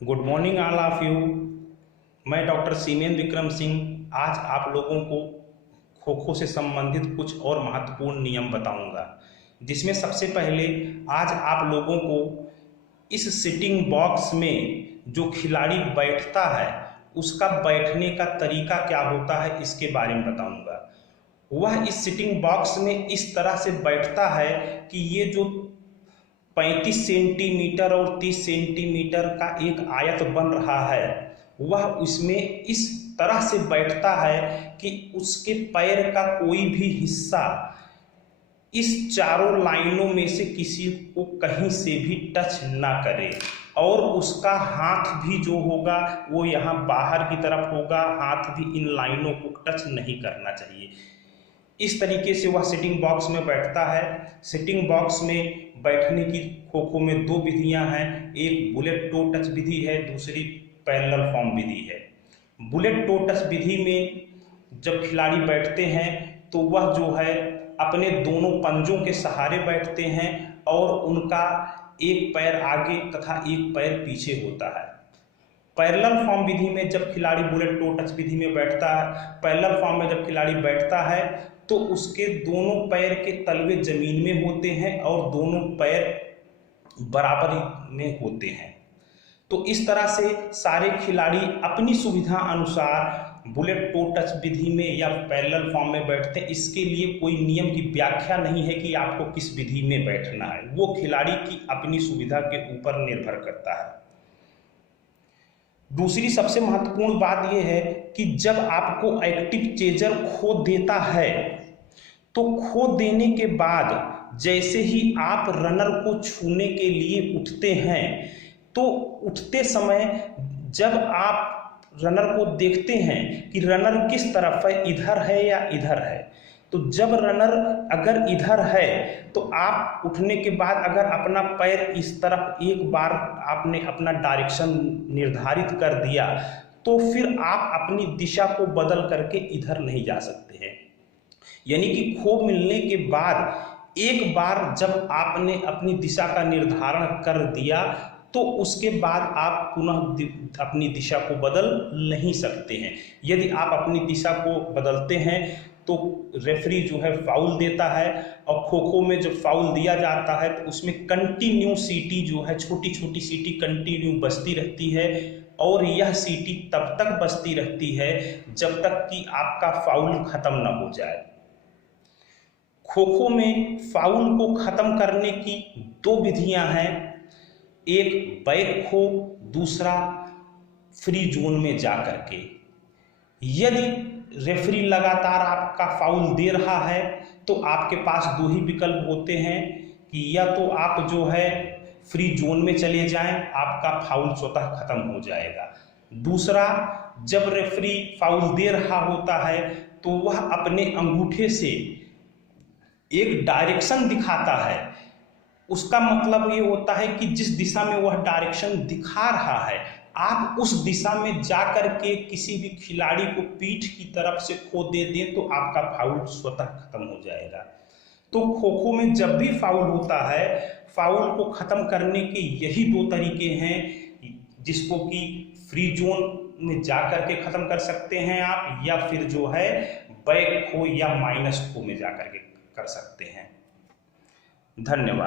Good morning all of you. मैं doctor सीमेन विक्रम सिंह आज आप लोगों को खो खो से संबंधित कुछ और महत्वपूर्ण नियम बताऊंगा, जिसमें सबसे पहले आज आप लोगों को इस सिटिंग बॉक्स में जो खिलाड़ी बैठता है उसका बैठने का तरीका क्या होता है इसके बारे में बताऊंगा। वह इस सिटिंग बॉक्स में इस तरह से बैठता है कि ये जो 35 सेंटीमीटर और 30 सेंटीमीटर का एक आयत बन रहा है वह उसमें इस तरह से बैठता है कि उसके पैर का कोई भी हिस्सा इस चारों लाइनों में से किसी को कहीं से भी टच ना करे, और उसका हाथ भी जो होगा वो यहाँ बाहर की तरफ होगा, हाथ भी इन लाइनों को टच नहीं करना चाहिए। इस तरीके से वह सिटिंग बॉक्स में बैठता है। सिटिंग बॉक्स में बैठने की खो खो में दो विधियां हैं, एक बुलेट टो टच विधि है, दूसरी पैरेलल फॉर्म विधि है। बुलेट टो टच विधि में जब खिलाड़ी बैठते हैं तो वह जो है अपने दोनों पंजों के सहारे बैठते हैं और उनका एक पैर आगे तथा एक पैर पीछे होता है। पैरेलल फॉर्म विधि में जब खिलाड़ी बुलेट टो टच विधि में बैठता है, पैरेलल फॉर्म में जब खिलाड़ी बैठता है तो उसके दोनों पैर के तलवे जमीन में होते हैं और दोनों पैर बराबरी में होते हैं। तो इस तरह से सारे खिलाड़ी अपनी सुविधा अनुसार बुलेट टो टच विधि में या पैरेलल फॉर्म में बैठते हैं। इसके लिए कोई नियम की व्याख्या नहीं है कि आपको किस विधि में बैठना है, वो खिलाड़ी की अपनी सुविधा के ऊपर निर्भर करता है। दूसरी सबसे महत्वपूर्ण बात यह है कि जब आपको एक्टिव चेजर खो देता है तो खो देने के बाद जैसे ही आप रनर को छूने के लिए उठते हैं तो उठते समय जब आप रनर को देखते हैं कि रनर किस तरफ है, इधर है या इधर है, तो जब रनर अगर इधर है तो आप उठने के बाद अगर अपना पैर इस तरफ एक बार आपने अपना डायरेक्शन निर्धारित कर दिया तो फिर आप अपनी दिशा को बदल करके इधर नहीं जा सकते हैं। यानी कि खो मिलने के बाद एक बार जब आपने अपनी दिशा का निर्धारण कर दिया तो उसके बाद आप पुनः अपनी दिशा को बदल नहीं सकते हैं। यदि आप अपनी दिशा को बदलते हैं तो रेफरी जो है फाउल देता है, और खो खो में जब फाउल दिया जाता है तो उसमें कंटिन्यू सीटी जो है, छोटी छोटी सीटी कंटिन्यू बजती रहती है, और यह सीटी तब तक बजती रहती है जब तक कि आपका फाउल खत्म न हो जाए। खो खो में फाउल को खत्म करने की दो विधियां हैं, एक बैक खो, दूसरा फ्री जोन में जा करके। यदि रेफरी लगातार आपका फाउल दे रहा है तो आपके पास दो ही विकल्प होते हैं कि या तो आप जो है फ्री जोन में चले जाएं, आपका फाउल स्वतः खत्म हो जाएगा। दूसरा, जब रेफरी फाउल दे रहा होता है तो वह अपने अंगूठे से एक डायरेक्शन दिखाता है। उसका मतलब ये होता है कि जिस दिशा में वह डायरेक्शन दिखा रहा है आप उस दिशा में जाकर के किसी भी खिलाड़ी को पीठ की तरफ से खो दे दें तो आपका फाउल स्वतः खत्म हो जाएगा। तो खो खो में जब भी फाउल होता है, फाउल को खत्म करने के यही दो तरीके हैं, जिसको कि फ्री जोन में जाकर के खत्म कर सकते हैं आप, या फिर जो है बैक खो या माइनस खो में जाकर के कर सकते हैं। धन्यवाद।